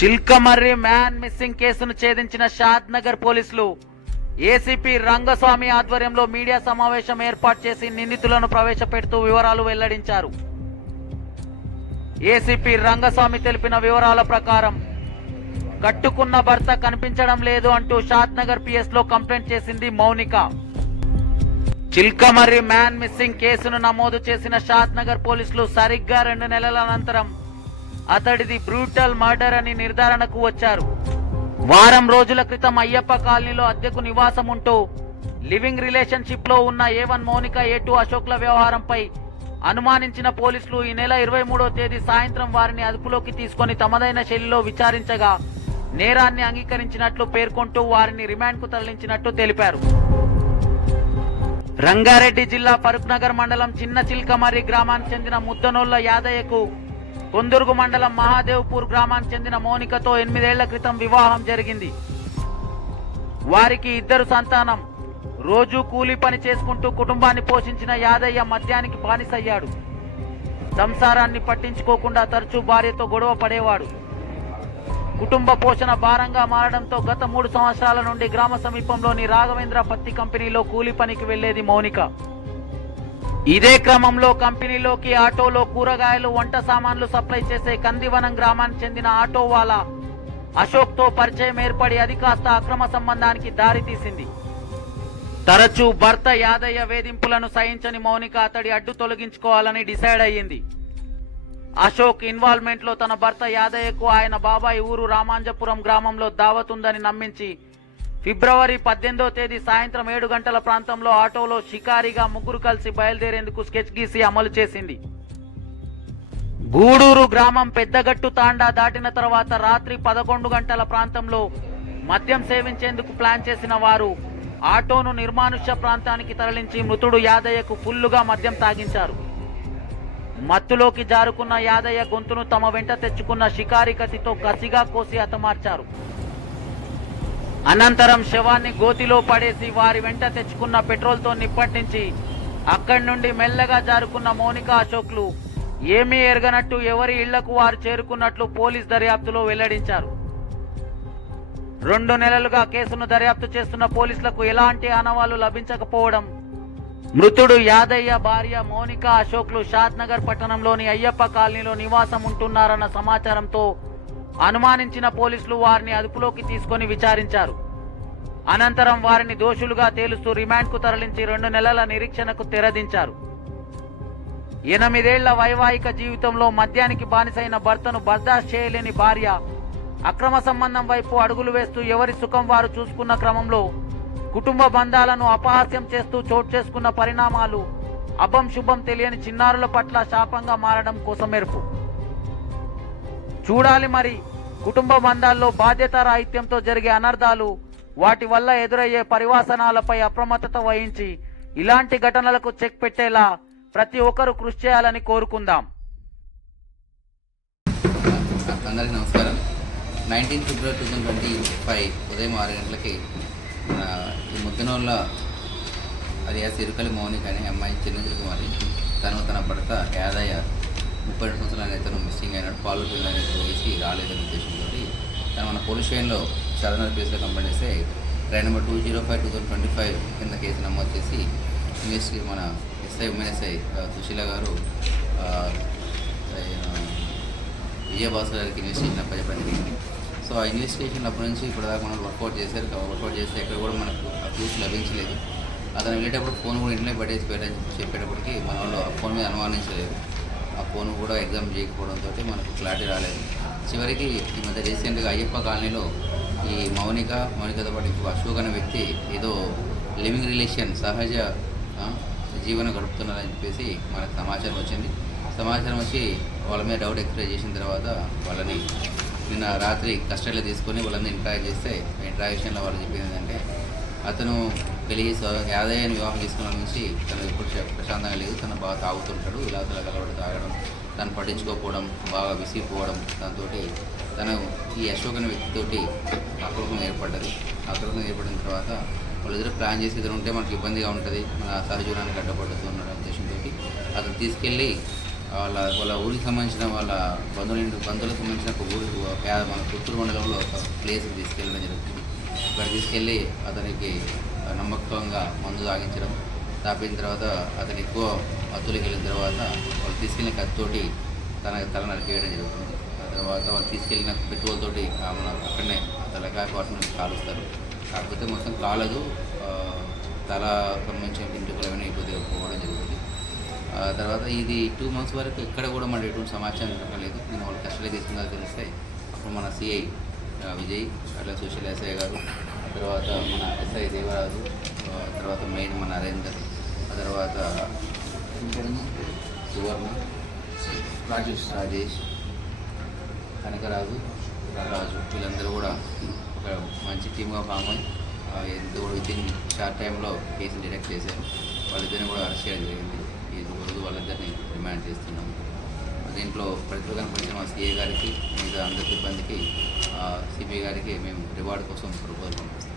చిల్కమర్రి man missing కేసును ఛేదించిన షాద్ నగర్ పోలీసులు ACP Rangaswamy ఆధ్వర్యంలో మీడియా సమావేశం ఏర్పాటు చేసి నిందితులను ప్రవేశపెడుతూ వివరాలు వెల్లడించారు. ఏసీపీ రంగస్వామి తెలిపిన వివరాల ప్రకారం కట్టుకున్న భర్త కనిపించడం లేదు అంటూ షాద్ నగర్ పిఎస్లో కంప్లైంట్ చేసింది మౌనిక. చిల్కమర్రి మ్యాన్ మిస్సింగ్ కేసును నమోదు చేసిన షాద్ నగర్ పోలీసులు సరిగ్గా రెండు నెలల అనంతరం అతడిది బ్రూటల్ మర్డర్ అని నిర్ధారణకు వచ్చారు. వారం రోజుల క్రితం అయ్యప్ప కాలనీలో అద్దెకు నివాసం ఉంటూ లివింగ్ రిలేషన్షిప్లో ఉన్న A one Mounika A two అశోక్ల వ్యవహారంపై అనుమానించిన పోలీసులు ఈ నెల ఇరవై మూడో తేదీ సాయంత్రం వారిని అదుపులోకి తీసుకొని తమదైన శైలిలో విచారించగా నేరాన్ని అంగీకరించినట్లు పేర్కొంటూ వారిని రిమాండ్కు తరలించినట్టు తెలిపారు. రంగారెడ్డి జిల్లా ఫరూక్ నగర్ మండలం చిన్న చిల్కమర్రి గ్రామానికి చెందిన ముద్దనోళ్ళ యాదయ్యకు కొందుర్గు మండలం మహాదేవ్పూర్ గ్రామానికి చెందిన మోనికతో ఎనిమిదేళ్ళ క్రితం వివాహం జరిగింది. వారికి ఇద్దరు సంతానం. రోజు కూలి పని చేసుకుంటూ కుటుంబాన్ని పోషించిన యాదయ్య మద్యానికి బానిసయ్యాడు. సంసారాన్ని పట్టించుకోకుండా తరచూ భార్యతో గొడవ పడేవాడు. కుటుంబ పోషణ భారంగా మారడంతో గత మూడు సంవత్సరాల నుండి గ్రామ సమీపంలోని రాఘవేంద్ర పత్తి కంపెనీలో కూలి పనికి వెళ్ళేది మౌనిక. ఇదే క్రమంలో కంపెనీలోకి ఆటోలో కూరగాయలు వంట సామాన్లు సప్లై చేసే కందివనం గ్రామానికి చెందిన ఆటో వాళ్ళ అశోక్తో పరిచయం ఏర్పడి అది కాస్త అక్రమ సంబంధానికి దారితీసింది తరచూ భర్త యాదయ్య వేధింపులను సహించని మౌనిక అతడి అడ్డు తొలగించుకోవాలని డిసైడ్ అయ్యింది. అశోక్ ఇన్వాల్వ్మెంట్లో తన భర్త యాదయ్యకు ఆయన బాబాయ్ ఊరు రామాంజపురం గ్రామంలో దావతుందని నమ్మించి ఫిబ్రవరి పద్దెనిమిదో తేదీ సాయంత్రం ఏడు గంటల ప్రాంతంలో ఆటోలో షికారిగా ముగ్గురు కలిసి బయలుదేరేందుకు స్కెచ్ గీసి అమలు చేసింది. గూడూరు గ్రామం పెద్దగట్టు తాండా దాటిన తర్వాత రాత్రి పదకొండు గంటల ప్రాంతంలో మద్యం సేవించేందుకు ప్లాన్ చేసిన వారు ఆటోను నిర్మానుష్య ప్రాంతానికి తరలించి మృతుడు యాదయ్యకు ఫుల్లుగా మద్యం తాగించారు. మత్తులోకి జారుకున్న యాదయ్య గొంతును తమ వెంట తెచ్చుకున్న షికారి కత్తితో కసిగా కోసి హతమార్చారు. అనంతరం శవాన్ని గోతిలో పడేసి వారి వెంట తెచ్చుకున్న పెట్రోల్తో నిప్పట్టించి అక్కడి నుండి మెల్లగా జారుకున్న మౌనిక అశోక్లు ఏమీ ఎరగనట్టు ఎవరి ఇళ్ళకు వారు చేరుకున్నట్లు పోలీస్ దర్యాప్తులో వెల్లడించారు. రెండు నెలలుగా కేసును దర్యాప్తు చేస్తున్న పోలీసులకు ఎలాంటి ఆనవాళ్ళు లభించకపోవడం మృతుడు యాదయ్య భార్య మౌనిక అశోక్లు షాద్నగర్ పట్టణంలోని అయ్యప్ప కాలనీలో నివాసం ఉంటున్నారన్న సమాచారంతో అనుమానించిన పోలీసులు వారిని అదుపులోకి తీసుకొని విచారించారు. అనంతరం వారిని దోషులుగా తేలుస్తూ రిమాండ్కు తరలించి రెండు నెలల నిరీక్షణకు తెరదించారు. ఎనిమిదేళ్ళ వైవాహిక జీవితంలో మద్యానికి బానిసైన భర్తను బర్దాష్ చేయలేని భార్య అక్రమ సంబంధం వైపు అడుగులు వేస్తూ ఎవరి సుఖం వారు చూసుకున్న క్రమంలో కుటుంబ బంధాలను అపహాస్యం చేస్తూ చోటు చేసుకున్న పరిణామాలు అభం శుభం తెలియని చిన్నారుల పట్ల శాపంగా మారడం కోసమేర్పు. చూడాలి మరి. కుటుంబ బంధాల్లో బాధ్యత రాహిత్యంతో జరిగే అనర్థాలు వాటి వల్ల ఎదురయ్యే పరివాసనాలపై అప్రమత్తత వహించి ఇలాంటి ఘటనలకు చెక్ పెట్టేలా ప్రతి ఒక్కరూ కృషి చేయాలని కోరుకుందాం. అందరికీ నమస్కారం. నైన్టీన్ ఫిబ్రవరి టూ థౌజండ్ ట్వంటీ ఫైవ్ ఉదయం ఆరు గంటలకి ఈ ముద్దనోళ్ళ అది సిరుకలి మౌనిక్ అనే అమ్మాయి చిన్న కుమారి తను తన భర్త యాదయ్య ముప్పై రెండు సంవత్సరాల ఇతను మిస్సింగ్ అయినాడు. పాలు పిల్లని వేసి రాలేదనే ఉద్దేశంతో తను మన పోలీస్ స్టేషన్లో చదనర్ కేసులో కంప్లైంట్ చేస్తే train number two zero five two thousand twenty five కింద కేసు నమోదు చేసి ఇన్వెస్టి మన ఎస్ఐ ఉమెన్ఎస్ఐ సుశీల గారు విజయభాస్కర్ గారికి ఇన్వెస్టిగేషన్ అప్పచెప్పడం జరిగింది. సో ఆ ఇన్వెస్టిగేషన్ అప్పటి నుంచి ఇప్పటిదాకా మనం వర్కౌట్ చేశారు. వర్కౌట్ చేస్తే ఎక్కడ కూడా మనకు ఆ క్లూస్ లభించలేదు. అతను వెళ్ళేటప్పుడు ఫోన్ కూడా ఇంట్లో పెట్టేసి పెట్టని చెప్పేటప్పటికి మన వాళ్ళు ఆ ఫోన్ మీద అనుమానించలేదు. ఆ ఫోన్ కూడా ఎగ్జామ్ చేయకపోవడంతో మనకు క్లారిటీ రాలేదు. చివరికి ఈ మధ్య రీసెంట్గా అయ్యప్ప కాలనీలో ఈ మౌనిక మౌనికతో పాటు ఇంకొక అశోక్ అనే వ్యక్తి ఏదో లివింగ్ రిలేషన్ సహజ జీవనం గడుపుతున్నారని చెప్పేసి మనకు సమాచారం వచ్చింది. సమాచారం వచ్చి వాళ్ళ మీద డౌట్ ఎక్స్ప్రెస్ చేసిన తర్వాత వాళ్ళని నిన్న రాత్రి కస్టడీలో తీసుకొని వాళ్ళని ఇంటరాక్ట్ చేస్తే ఇంటరాక్షన్లో వాళ్ళు చెప్పింది ఏంటంటే అతను పెళ్ళి చేసి యాదయ్యని వివాహం చేసుకున్న నుంచి తను ఎప్పుడు ప్రశాంతంగా లేదు. తను బాగా తాగుతుంటాడు. ఇలా ఇలా కలవడం తాగడం తను పట్టించుకోకపోవడం బాగా విసిగిపోవడం దాంతో తను ఈ అశోక్ అనే వ్యక్తితోటి అక్రమం ఏర్పడ్డది. అక్రమం ఏర్పడిన తర్వాత వాళ్ళిద్దరు ప్లాన్ చేసి ఇద్దరు ఉంటే మనకి ఇబ్బందిగా ఉంటుంది. మన సహజీవనానికి అడ్డపడుతూ ఉన్న ఉద్దేశంతో అతను తీసుకెళ్ళి వాళ్ళ వాళ్ళ ఊరికి సంబంధించిన వాళ్ళ బంధువుల ఇంటి బంధువులకు సంబంధించిన ఒక ఊరి మన పుత్తూరు మండలంలో ఒక ప్లేస్కి తీసుకెళ్ళడం జరుగుతుంది. ఇక్కడ తీసుకెళ్ళి అతనికి నమ్మకంగా మందు తాగించడం. తాపిన తర్వాత అతను ఎక్కువ అత్తులకి వెళ్ళిన తర్వాత వాళ్ళు తీసుకెళ్ళిన కత్తితోటి తన తల నరికేయడం జరుగుతుంది. ఆ తర్వాత వాళ్ళు తీసుకెళ్ళిన పెట్రోల్ తోటి ఆమెను అక్కడనే ఆ తలకాయ పాటు కాలుస్తారు. కాకపోతే మొత్తం కాలదు. తల సంబంధించిన వెంట్రుకలు అవన్నీ కొద్దిగా పోవడం జరుగుతుంది. ఆ తర్వాత ఇది టూ మంత్స్ వరకు ఎక్కడ కూడా మన ఎటువంటి సమాచారం దొరకలేదు నేను వాళ్ళు కష్టంగా తీసుకున్నా తెలిస్తే అప్పుడు మన సిఐ విజయ్ అట్లా సోషల్ ఎస్ఐ గారు తర్వాత మన ఎస్ఐ దేవరాజు తర్వాత మెయిన్ మన నరేందర్ ఆ తర్వాత సువర్ణ రాజేష్ రాజేష్ కనకరాజు రాజు వీళ్ళందరూ కూడా ఒక మంచి టీమ్గా ఫామ్ అయ్యి ఆ, ఎంత కూడా విత్ ఇన్ షార్ట్ టైంలో కేసుని డిటెక్ట్ చేశారు. వాళ్ళిద్దరిని కూడా అరెస్ట్ చేయడం జరిగింది. ఈ రోజు వాళ్ళిద్దరిని రిమాండ్ చేస్తున్నాము. దీంట్లో ప్రతిభ కనపరిచిన మా సీఏ గారికి మిగతా అందరి సిబ్బందికి సిబిఐ గారికి మేము రివార్డ్ కోసం ప్రపోజల్ పంపిస్తాం